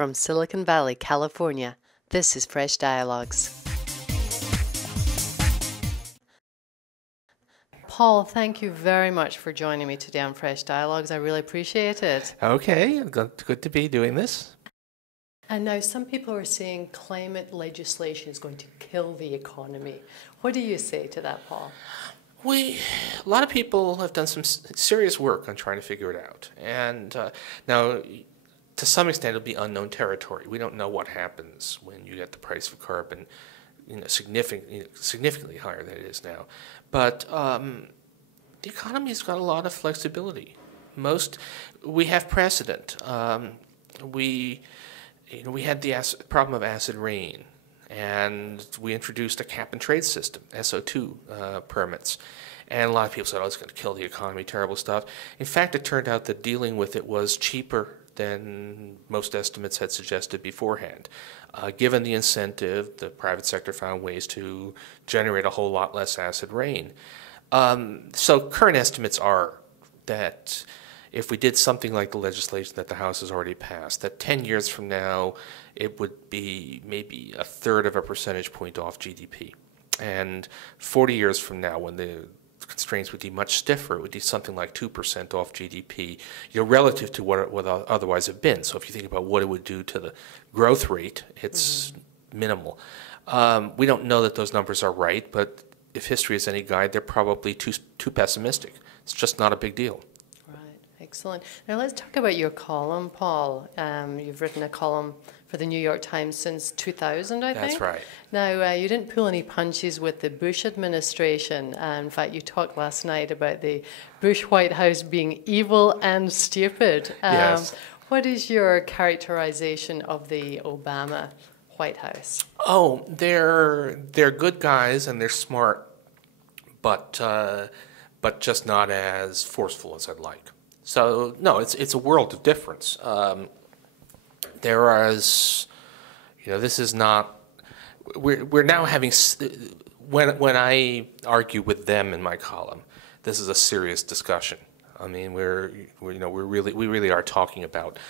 From Silicon Valley, California, this is Fresh Dialogues. Paul, thank you very much for joining me today on Fresh Dialogues. I really appreciate it. Okay, good to be doing this. And now some people are saying climate legislation is going to kill the economy. What do you say to that, Paul? A lot of people have done some serious work on trying to figure it out. And now, to some extent, it'll be unknown territory. We don't know what happens when you get the price of carbon significantly higher than it is now. But the economy's got a lot of flexibility. We have precedent. We had the problem of acid rain, and we introduced a cap-and-trade system, SO2 permits. And a lot of people said, oh, it's going to kill the economy, terrible stuff. In fact, it turned out that dealing with it was cheaper than most estimates had suggested beforehand. Given the incentive, the private sector found ways to generate a whole lot less acid rain. So current estimates are that if we did something like the legislation that the House has already passed, that 10 years from now, it would be maybe a third of a percentage point off GDP. And 40 years from now, when the constraints would be much stiffer, it would be something like 2% off GDP, relative to what it would otherwise have been. So if you think about what it would do to the growth rate, it's minimal. We don't know that those numbers are right, but if history is any guide, they're probably too pessimistic. It's just not a big deal. Excellent. Now let's talk about your column, Paul. You've written a column for the New York Times since 2000, I think. That's right. Now, you didn't pull any punches with the Bush administration. In fact, you talked last night about the Bush White House being evil and stupid. Yes. What is your characterization of the Obama White House? Oh, they're good guys and they're smart, but just not as forceful as I'd like. So no, it's a world of difference. This is not. We're now having when I argue with them in my column, this is a serious discussion. I mean, we really are talking about.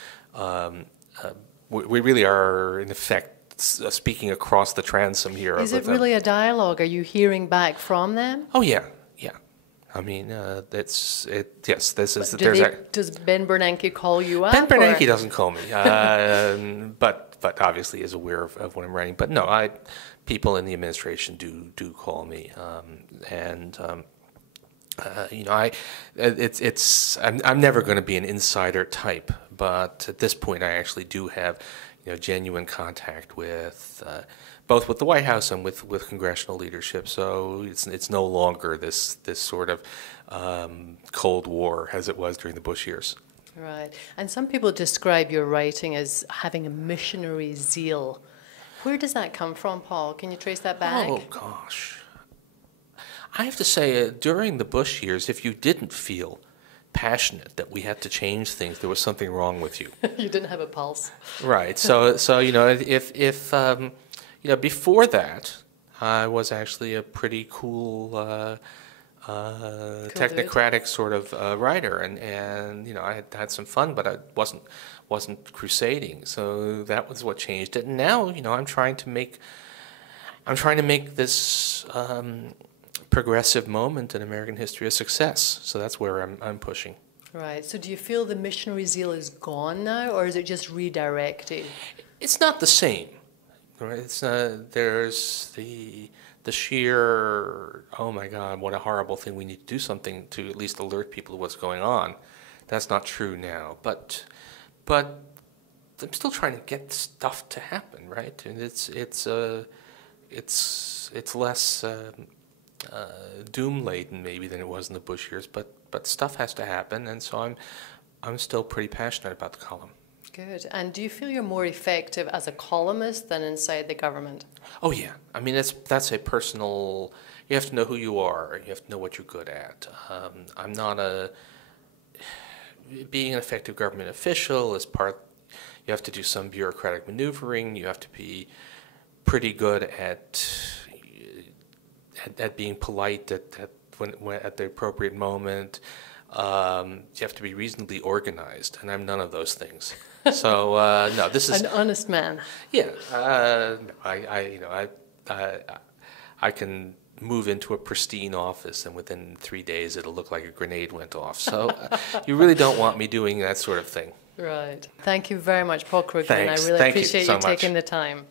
We really are in effect speaking across the transom here. Is it really a dialogue? Are you hearing back from them? Oh yeah. I mean, yes. This is. Does Ben Bernanke call you up? Ben Bernanke doesn't call me, but obviously is aware of what I'm writing. But no, people in the administration do call me, I'm never going to be an insider type, but at this point, I actually do have, genuine contact with. Both with the White House and with congressional leadership, so it's no longer this sort of Cold War as it was during the Bush years. Right, and some people describe your writing as having a missionary zeal. Where does that come from, Paul? Can you trace that back? Oh gosh, I have to say, during the Bush years, if you didn't feel passionate that we had to change things, there was something wrong with you. You didn't have a pulse. Right. So if before that, I was actually a pretty cool technocratic sort of writer, and I had some fun, but I wasn't crusading. So that was what changed it. And now, I'm trying to make this progressive moment in American history a success. So that's where I'm pushing. Right. So do you feel the missionary zeal is gone now, or is it just redirected? It's not the same. Right? It's there's the sheer, oh my God, what a horrible thing. We need to do something to at least alert people to what's going on. That's not true now. But I'm still trying to get stuff to happen, right? And it's less doom laden maybe than it was in the Bush years, but stuff has to happen, and so I'm still pretty passionate about the column. Good. And do you feel you're more effective as a columnist than inside the government? Oh yeah. I mean, that's a personal. You have to know who you are. You have to know what you're good at. I'm not being an effective government official is part. You have to do some bureaucratic maneuvering. You have to be pretty good at being polite at the appropriate moment. You have to be reasonably organized, and I'm none of those things. So no, this is An honest man. yeah. I can move into a pristine office, and within 3 days it'll look like a grenade went off. So you really don't want me doing that sort of thing. Right. Thank you very much, Paul Krugman. Thanks. I really Thank you appreciate so you much. taking the time.